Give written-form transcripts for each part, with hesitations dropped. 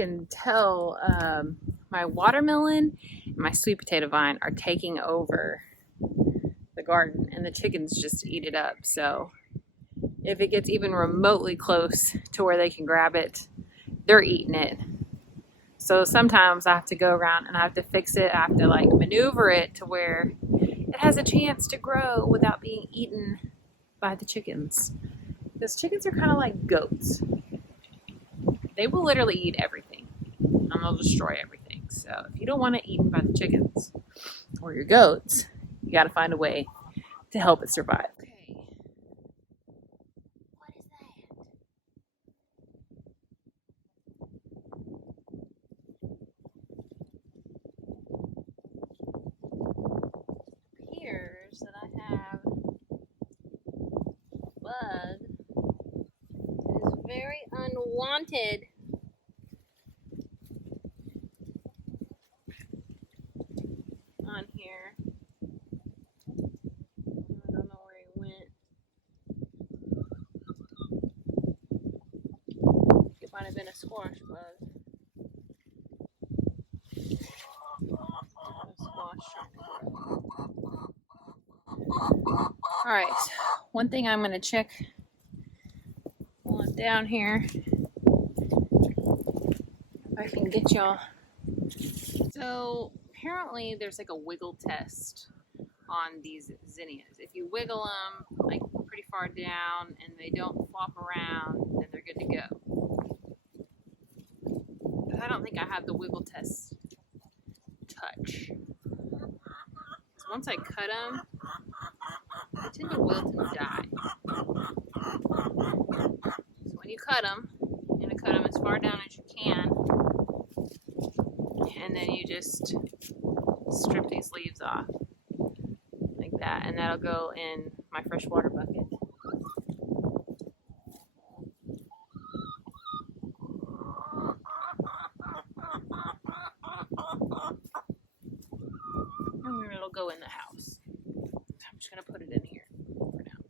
can tell my watermelon and my sweet potato vine are taking over the garden, and the chickens just eat it up. So if it gets even remotely close to where they can grab it, they're eating it. So sometimes I have to go around and I have to fix it. I have to like maneuver it to where it has a chance to grow without being eaten by the chickens. Because chickens are kind of like goats. They will literally eat everything and they'll destroy everything. So if you don't want it eaten by the chickens or your goats, you got to find a way to help it survive. Okay. What is that? It appears that I have a bug that is very unwanted. On here. I don't know where he went. It might have been a squash bug. Alright, one thing I'm going to check while I'm down here, if I can get y'all. So apparently there's like a wiggle test on these zinnias. If you wiggle them like pretty far down and they don't flop around, then they're good to go. But I don't think I have the wiggle test touch. So once I cut them, they tend to wilt and die. So when you cut them, you're going to cut them as far down as you can, and then you just strip these leaves off like that, and that'll go in my freshwater bucket. And it'll go in the house. I'm just going to put it in here for now.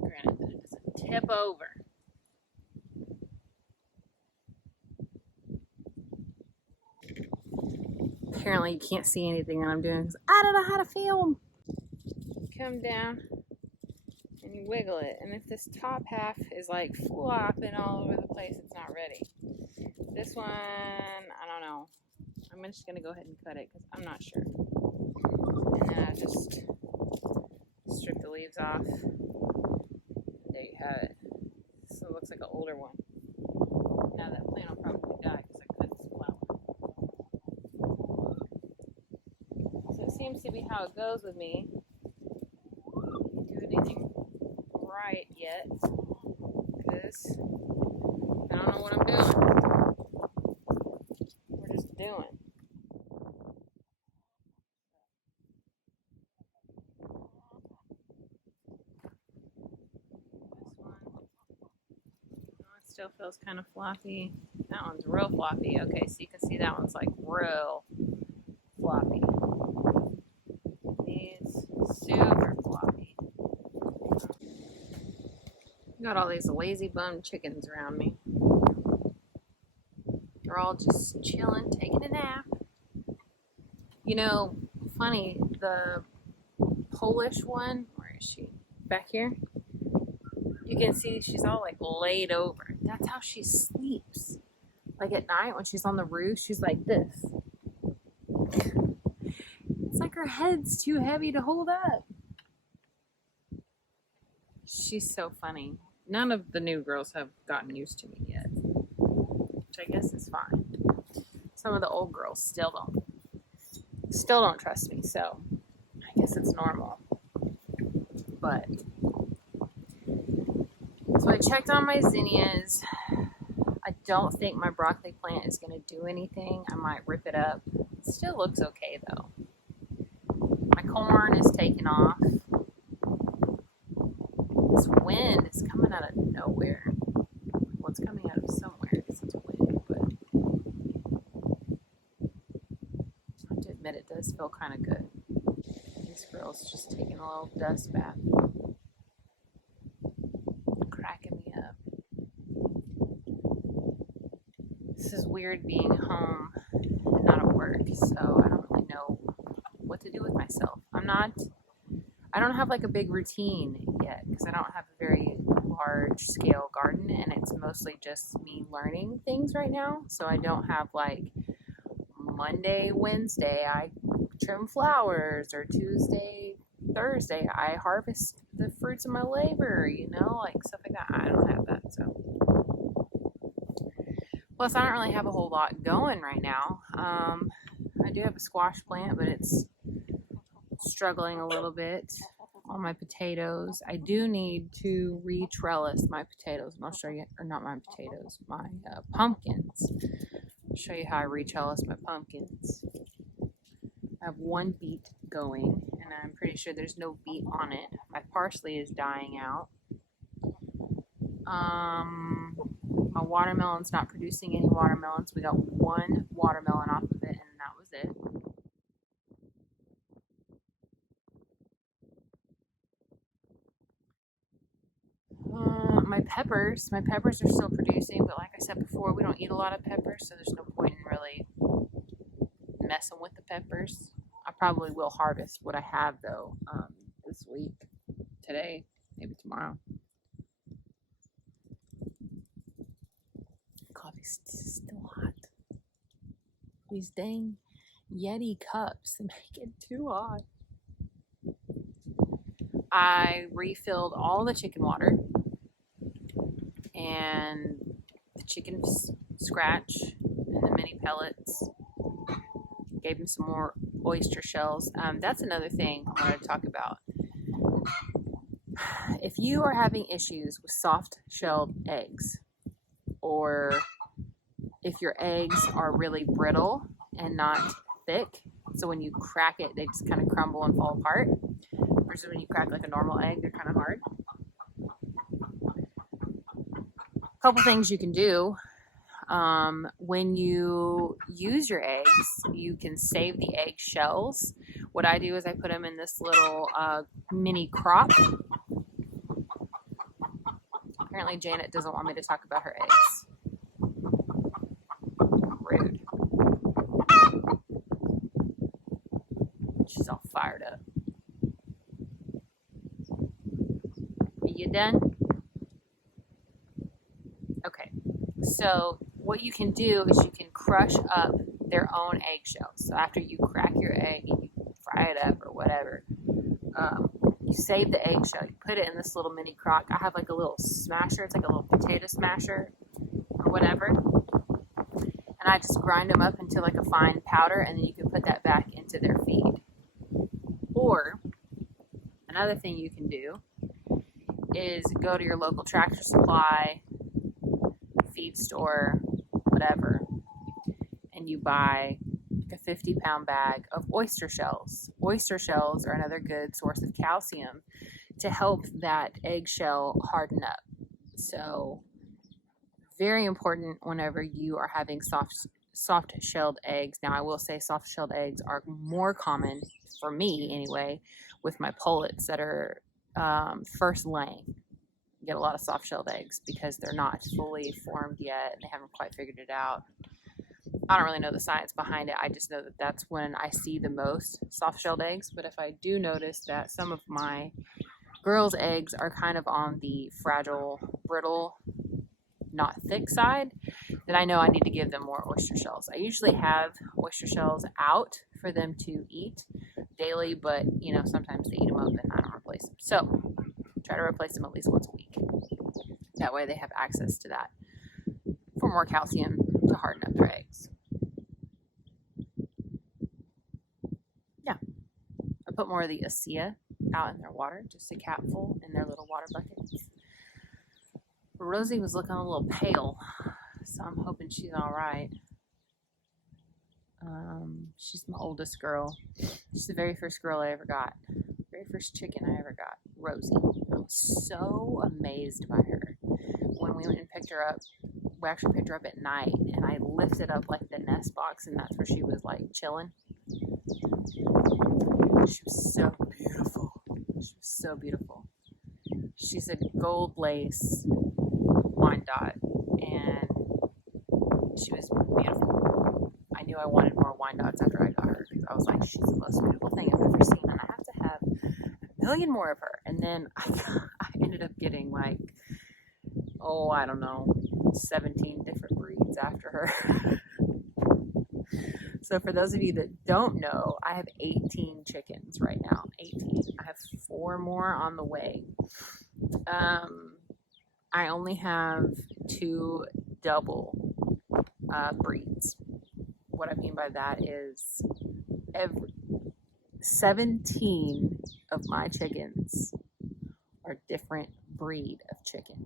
Granted that it doesn't tip over. Apparently you can't see anything that I'm doing because I don't know how to film. You come down and you wiggle it, and if this top half is like flopping all over the place, it's not ready. This one, I don't know. I'm just going to go ahead and cut it because I'm not sure. And then I just strip the leaves off. There you have it. So it looks like an older one. Now that plant will probably die because I cut this flower. So it seems to be how it goes with me. Can't do anything right yet because I don't know what I'm doing. We're just doing. Still feels kind of floppy. That one's real floppy. Okay, so you can see that one's like real floppy. These super floppy. Got all these lazy bum chickens around me. They're all just chilling, taking a nap. You know, funny, the Polish one, where is she? Back here? You can see she's all like laid over. That's how she sleeps. Like at night when she's on the roof, she's like this. It's like her head's too heavy to hold up. She's so funny. None of the new girls have gotten used to me yet, which I guess is fine. Some of the old girls still don't trust me, so I guess it's normal. But so I checked on my zinnias. I don't think my broccoli plant is going to do anything. I might rip it up. It still looks okay though. My corn is taking off. This wind is coming out of nowhere. Well, it's coming out of somewhere because it's wind, but I have to admit it does feel kind of good. These girls just taking a little dust bath. Cracking me up. weird being home and not at work, so I don't really know what to do with myself. I don't have like a big routine yet because I don't have a very large scale garden, and it's mostly just me learning things right now. So I don't have like Monday, Wednesday, I trim flowers, or Tuesday, Thursday, I harvest the fruits of my labor, like stuff like that. I don't have that, so. Plus, I don't really have a whole lot going right now. I do have a squash plant, but it's struggling a little bit on my potatoes. I do need to re-trellis my potatoes, and I'll show you, or not my potatoes, my pumpkins. I'll show you how I re-trellis my pumpkins. I have one beet going, and I'm pretty sure there's no beet on it. My parsley is dying out. My watermelon's not producing any watermelons. We got one watermelon off of it, and that was it. My peppers are still producing, but like I said before, we don't eat a lot of peppers, so there's no point in really messing with the peppers. I probably will harvest what I have though this week, today, maybe tomorrow. Coffee's still hot. These dang Yeti cups, they make it too hot. I refilled all the chicken water and the chicken scratch and the mini pellets. Gave them some more oyster shells. That's another thing I wanted to talk about. If you are having issues with soft-shelled eggs, or if your eggs are really brittle and not thick, so when you crack it, they just kind of crumble and fall apart, versus when you crack like a normal egg, they're kind of hard. A couple things you can do. When you use your eggs, you can save the egg shells. What I do is I put them in this little mini crock. Apparently Janet doesn't want me to talk about her eggs. Rude. She's all fired up. Are you done? Okay. So what you can do is you can crush up their own eggshells. So after you crack your egg and you fry it up or whatever, you save the eggshell. You put it in this little mini crock. I have like a little smasher. It's like a little potato smasher or whatever. And I just grind them up into like a fine powder, and then you can put that back into their feed. Or another thing you can do is go to your local Tractor Supply, feed store, whatever, and you buy like a 50-pound bag of oyster shells. Oyster shells are another good source of calcium to help that eggshell harden up. So very important whenever you are having soft-shelled eggs. Now I will say soft-shelled eggs are more common, for me anyway, with my pullets that are first laying. You get a lot of soft-shelled eggs because they're not fully formed yet and they haven't quite figured it out. I don't really know the science behind it. I just know that that's when I see the most soft-shelled eggs. But if I do notice that some of my girls' eggs are kind of on the fragile, brittle, not thick side, then I know I need to give them more oyster shells. I usually have oyster shells out for them to eat daily, but sometimes they eat them up and I don't replace them. So try to replace them at least once a week. That way they have access to that for more calcium to harden up their eggs. Yeah, I put more of the ASEA out in their water, just a capful in their little water buckets. Rosie was looking a little pale, so I'm hoping she's all right. She's my oldest girl. She's the very first girl I ever got. Very first chicken I ever got, Rosie. I was so amazed by her. When we went and picked her up, we actually picked her up at night, and I lifted up like the nest box, and that's where she was like chilling. She was so beautiful. She was so beautiful. She's a gold lace Wyandotte, and she was beautiful. knew I wanted more Wyandottes after I got her because I was like, she's the most beautiful thing I've ever seen, and I have to have a million more of her. And then I ended up getting like, oh, I don't know, 17 different breeds after her. So for those of you that don't know, I have 18 chickens right now. 18. I have 4 more on the way. I only have 2 double breeds. What I mean by that is 17 of my chickens are different breed of chicken.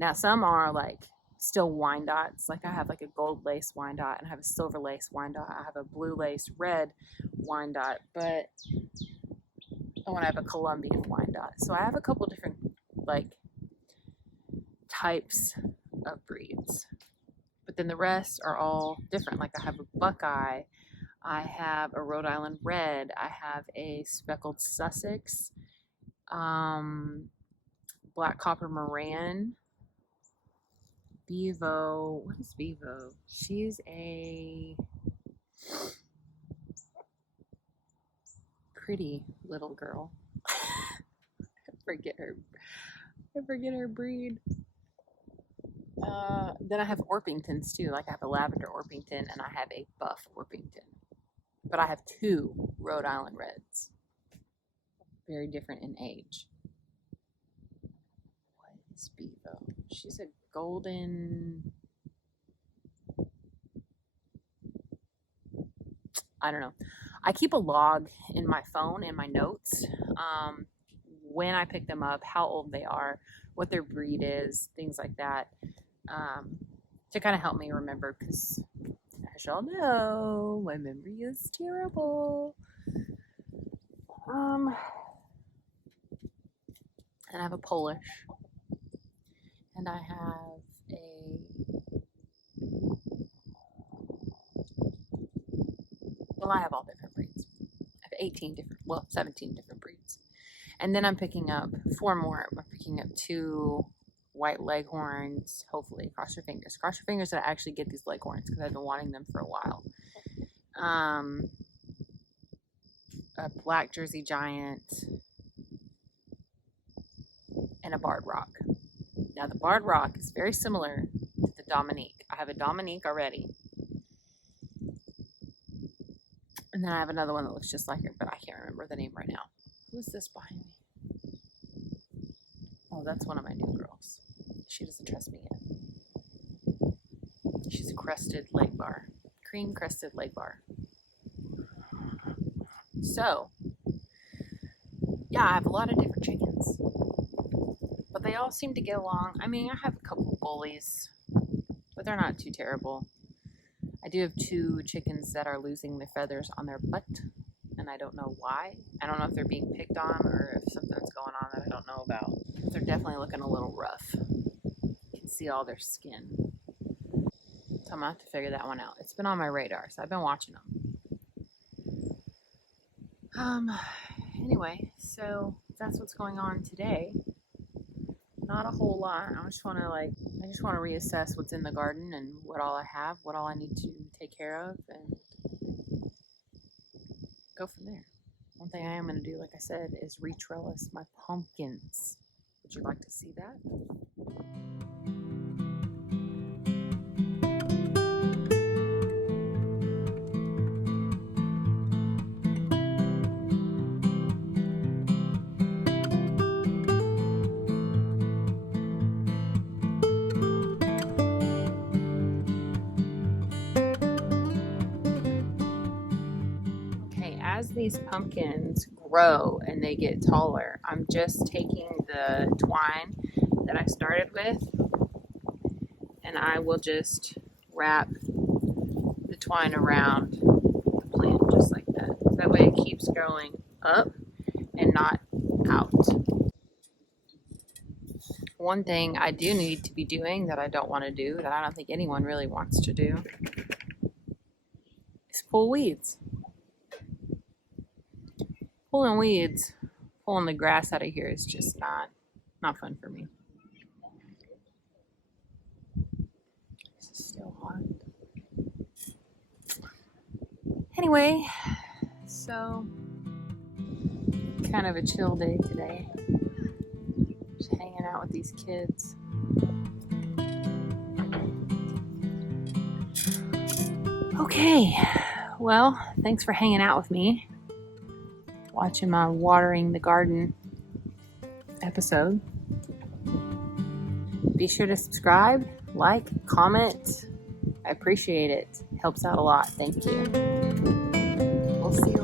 Now some are like still Wyandottes. Like I have like a gold lace Wyandotte and I have a silver lace Wyandotte. I have a blue lace red Wyandotte, but I have a Colombian Wyandotte. So I have a couple different like types of breeds. But then the rest are all different. Like I have a Buckeye, I have a Rhode Island Red, I have a speckled Sussex, Black Copper Moran, Bevo. What is Bevo? She's a pretty little girl. I forget her breed. Then I have Orpingtons too. Like I have a lavender Orpington and I have a buff Orpington. But I have 2 Rhode Island Reds. Very different in age. What is Bevo? She's a golden... I don't know. I keep a log in my phone, in my notes, when I pick them up, how old they are, what their breed is, things like that, to kind of help me remember, because as y'all know, my memory is terrible. And I have a Polish, and I have I have all different breeds. I have 17 different breeds. And then I'm picking up 4 more. I'm picking up 2 white leghorns. Hopefully, cross your fingers. Cross your fingers that I actually get these leghorns because I've been wanting them for a while. A black Jersey Giant and a Barred Rock. Now the Barred Rock is very similar to the Dominique. I have a Dominique already. And then I have another one that looks just like her, but I can't remember the name right now. Who's this behind me? Oh, that's one of my new girls. She doesn't trust me yet. She's a crested leg bar. Cream crested leg bar. So, yeah, I have a lot of different chickens. But they all seem to get along. I mean, I have a couple of bullies, but they're not too terrible. I do have 2 chickens that are losing their feathers on their butt, and I don't know why. I don't know if they're being picked on or if something's going on that I don't know about. But they're definitely looking a little rough. You can see all their skin. So I'm going to have to figure that one out. It's been on my radar, so I've been watching them. Anyway, so that's what's going on today. Not a whole lot. I just want to reassess what's in the garden and what all I have, what all I need to take care of, and go from there. One thing I am going to do, like I said, is retrellis my pumpkins. Would you like to see that? As these pumpkins grow and they get taller, I'm just taking the twine that I started with and I will just wrap the twine around the plant just like that. So that way it keeps going up and not out. One thing I do need to be doing that I don't want to do, that I don't think anyone really wants to do, is pull weeds. Pulling weeds, pulling the grass out of here is just not fun for me. This is still hot. Anyway, so kind of a chill day today. Just hanging out with these kids. Okay, well, thanks for hanging out with me, watching my watering the garden episode. Be sure to subscribe, like, comment. I appreciate it. Helps out a lot. Thank you. We'll see you later.